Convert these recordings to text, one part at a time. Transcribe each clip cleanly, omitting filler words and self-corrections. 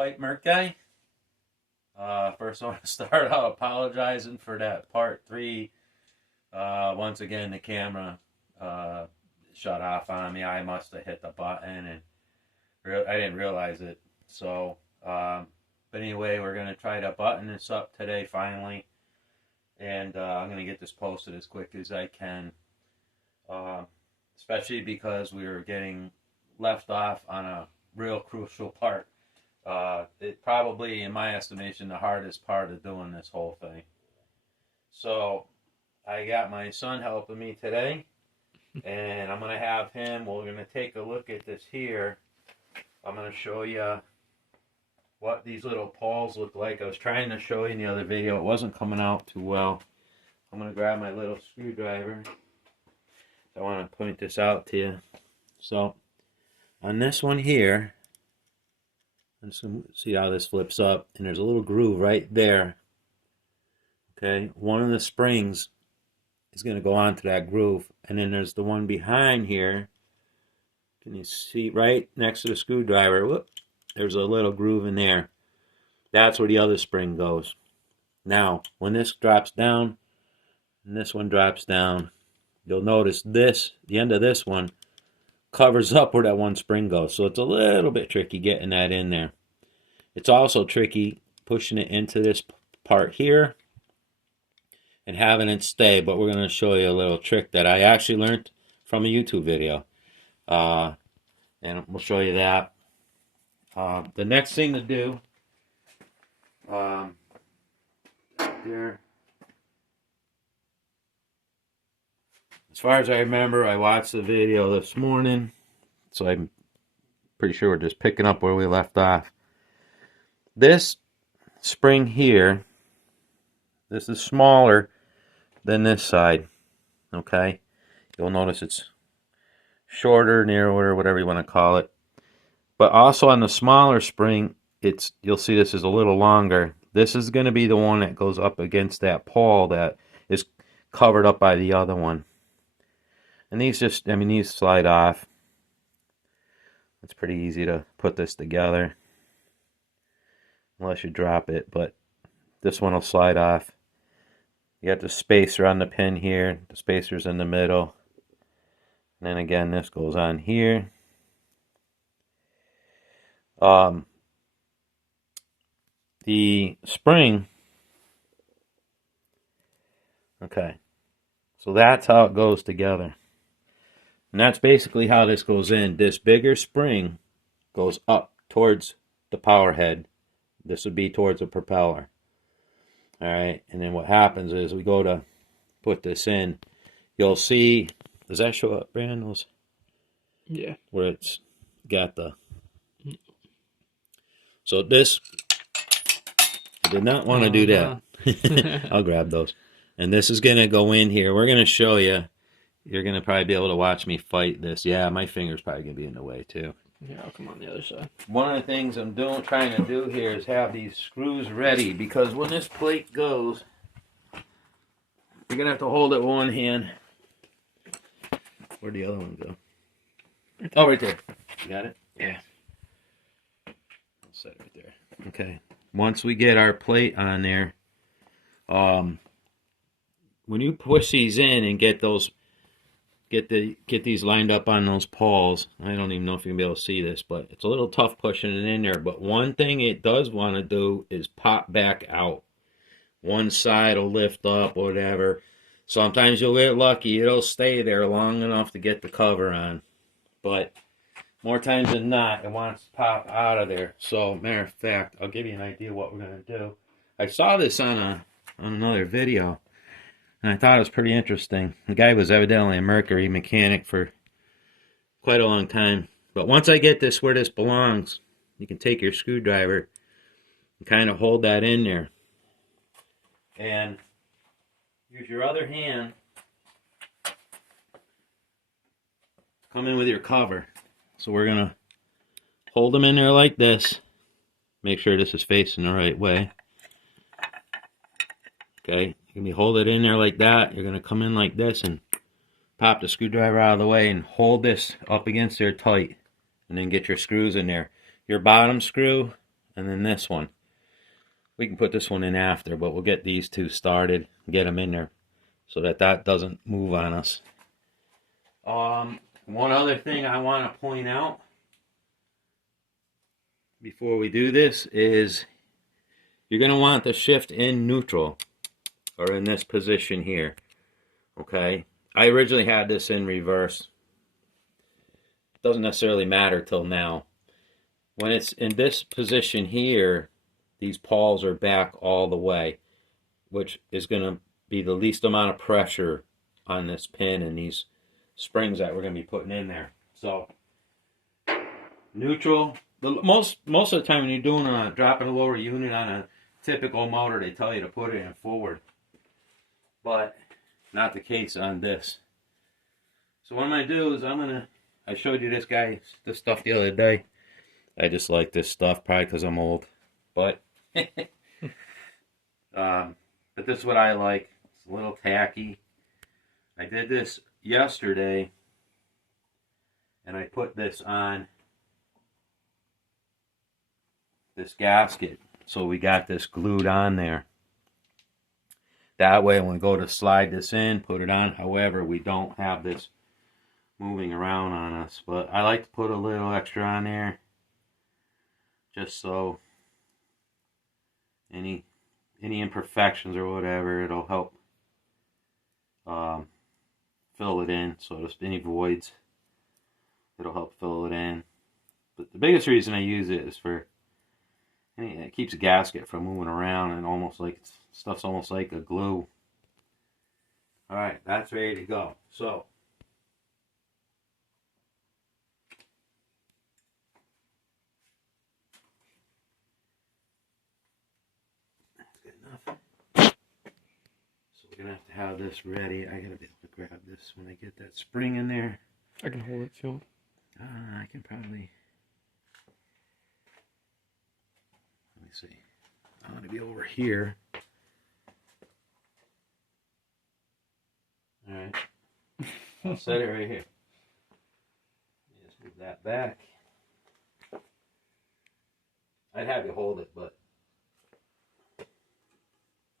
Pipe Mercury. First I want to start out apologizing for that part 3. Once again, the camera shut off on me. I must have hit the button and I didn't realize it. So, but anyway, we're going to try to button this up today finally. And I'm going to get this posted as quick as I can. Especially because we were getting left off on a real crucial part. It probably, in my estimation, the hardest part of doing this whole thing. So I got my son helping me today, and I'm going to have him, we're going to take a look at this here. I'm going to show you what these little pawls look like. I was trying to show you in the other video. It wasn't coming out too well. I'm going to grab my little screwdriver. I want to point this out to you. So on this one here, let's see how this flips up, and there's a little groove right there. Okay, one of the springs is going to go onto that groove, and then there's the one behind here. Can you see right next to the screwdriver? Whoop, there's a little groove in there. That's where the other spring goes. Now, when this drops down, and this one drops down, you'll notice this, the end of this one, covers up where that one spring goes. So it's a little bit tricky getting that in there. It's also tricky pushing it into this part here and having it stay. But we're going to show you a little trick that I actually learned from a YouTube video. And we'll show you that. The next thing to do, there. As far as I remember, I watched the video this morning, so I'm pretty sure we're just picking up where we left off. This spring here, this is smaller than this side, okay? You'll notice it's shorter, narrower, whatever you want to call it. But also on the smaller spring, you'll see this is a little longer. This is going to be the one that goes up against that pawl that is covered up by the other one. And these these slide off. It's pretty easy to put this together, unless you drop it, but this one will slide off. You got the spacer on the pin here, the spacer's in the middle. And then again, this goes on here. The spring, okay, so that's how it goes together. And that's basically how this goes in. This bigger spring goes up towards the power head. This would be towards the propeller. Alright, and then what happens is we go to put this in. You'll see, does that show up, Brandon? Yeah. Where it's got the... So this, I did not want to do that. I'll grab those. And this is going to go in here. We're going to show you. You're going to probably be able to watch me fight this. Yeah, my finger's probably going to be in the way too. Yeah, I'll come on the other side. One of the things I'm trying to do here is have these screws ready, because when this plate goes, you're going to have to hold it with one hand. Where'd the other one go? Oh, right there. You got it? Yeah. I'll set it right there. Okay. Once we get our plate on there, when you push these in and get these lined up on those pawls, I don't even know if you're gonna be able to see this, but it's a little tough pushing it in there. But one thing it does want to do is pop back out. One side will lift up, whatever. Sometimes you'll get lucky, it'll stay there long enough to get the cover on. But more times than not, it wants to pop out of there. So, matter of fact, I'll give you an idea what we're gonna do. I saw this on another video, and I thought it was pretty interesting. The guy was evidently a Mercury mechanic for quite a long time. But once I get this where this belongs, you can take your screwdriver and kind of hold that in there. And use your other hand. Come in with your cover. So we're going to hold them in there like this. Make sure this is facing the right way. Okay, you're going to hold it in there like that. You're going to come in like this and pop the screwdriver out of the way and hold this up against there tight. And then get your screws in there. Your bottom screw and then this one. We can put this one in after, but we'll get these two started, get them in there so that that doesn't move on us. One other thing I want to point out before we do this is you're going to want the shift in neutral, or in this position here. Okay, I originally had this in reverse. Doesn't necessarily matter till now. When it's in this position here, these pawls are back all the way, which is going to be the least amount of pressure on this pin and these springs that we're going to be putting in there. So neutral. Most of the time when you're doing dropping a lower unit on a typical motor, they tell you to put it in forward, but not the case on this. So what I'm going to do is I showed you this stuff the other day. I just like this stuff, probably because I'm old, but but this is what I like. It's a little tacky. I did this yesterday, and I put this on this gasket, so we got this glued on there. That way when we go to slide this in, put it on, however, we don't have this moving around on us. But I like to put a little extra on there, just so any imperfections or whatever, it'll help fill it in. So just any voids, it'll help fill it in. But the biggest reason I use it is for, it keeps the gasket from moving around, and stuff's almost like a glue. All right, that's ready to go. So that's good enough. So we're gonna have to have this ready. I gotta be able to grab this when I get that spring in there. I can hold it if you want. I can probably. Let me see. I want to be over here. All right. I'll set it right here. Just move that back. I'd have you hold it, but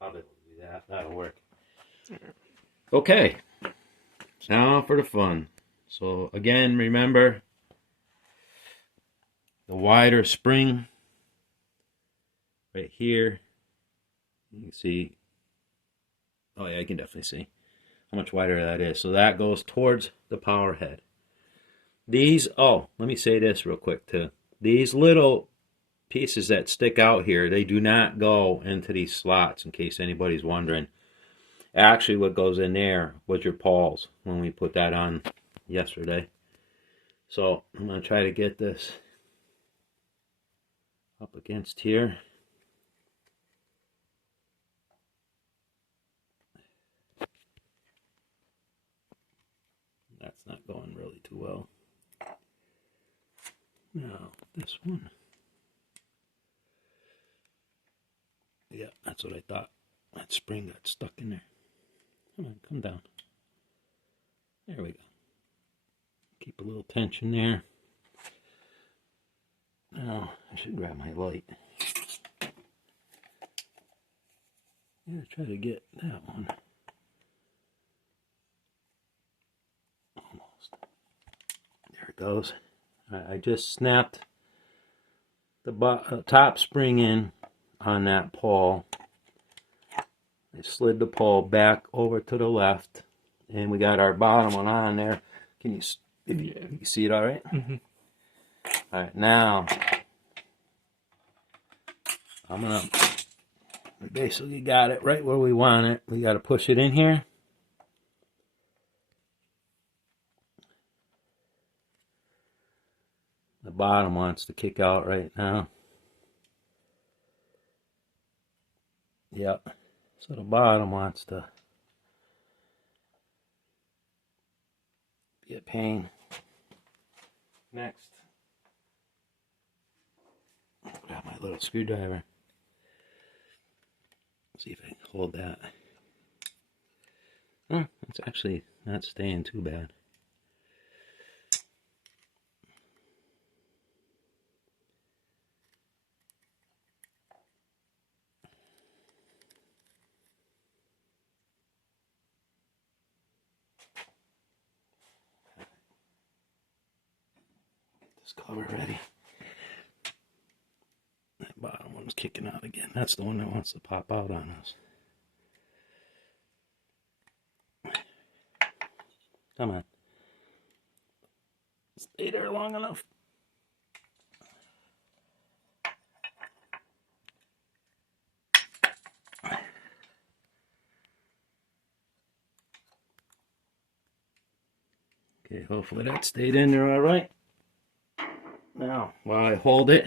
I'll be able to do that. That'll work. Okay. Now for the fun. So again, remember the wider spring right here. You can see. Oh yeah, you can definitely see how much wider that is. So that goes towards the power head. These, let me say this real quick too. These little pieces that stick out here, they do not go into these slots, in case anybody's wondering. Actually, what goes in there was your pawls when we put that on yesterday. So I'm going to try to get this up against here. That's not going really too well. Now, this one. Yeah, that's what I thought. That spring got stuck in there. Come on, come down. There we go. Keep a little tension there. Now, I should grab my light. Yeah, try to get that one. Almost. There it goes. I just snapped the top spring in on that pawl. I slid the pawl back over to the left, and we got our bottom one on there. Can you, you see it all right? Mm-hmm. All right, now we basically got it right where we want it. We got to push it in here. The bottom wants to kick out right now. Yep. So the bottom wants to be a pain. Next, grab my little screwdriver. See if I can hold that. Oh, it's actually not staying too bad. this cover ready. That bottom one's kicking out again. That's the one that wants to pop out on us. Come on. Stay there long enough. Okay, hopefully that stayed in there all right. Now, while I hold it,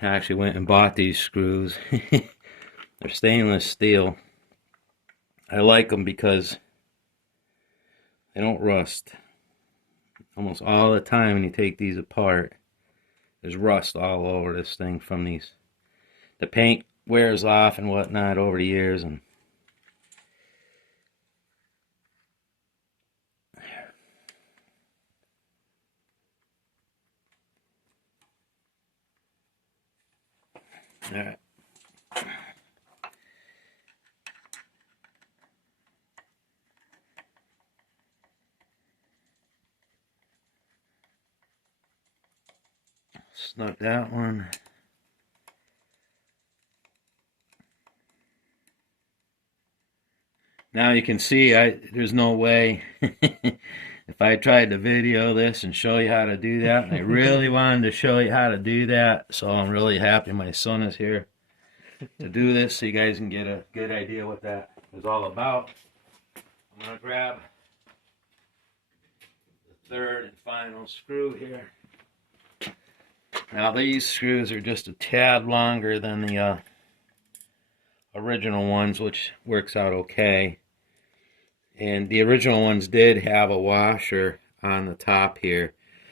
I actually went and bought these screws. They're stainless steel. I like them because they don't rust. Almost all the time when you take these apart, there's rust all over this thing from these. The paint wears off and whatnot over the years, and all right. Snug that one. Now you can see there's no way if I tried to video this and show you how to do that, and I really wanted to show you how to do that, so I'm really happy my son is here to do this so you guys can get a good idea what that is all about. I'm going to grab the third and final screw here. Now these screws are just a tad longer than the original ones, which works out okay. And the original ones did have a washer on the top here,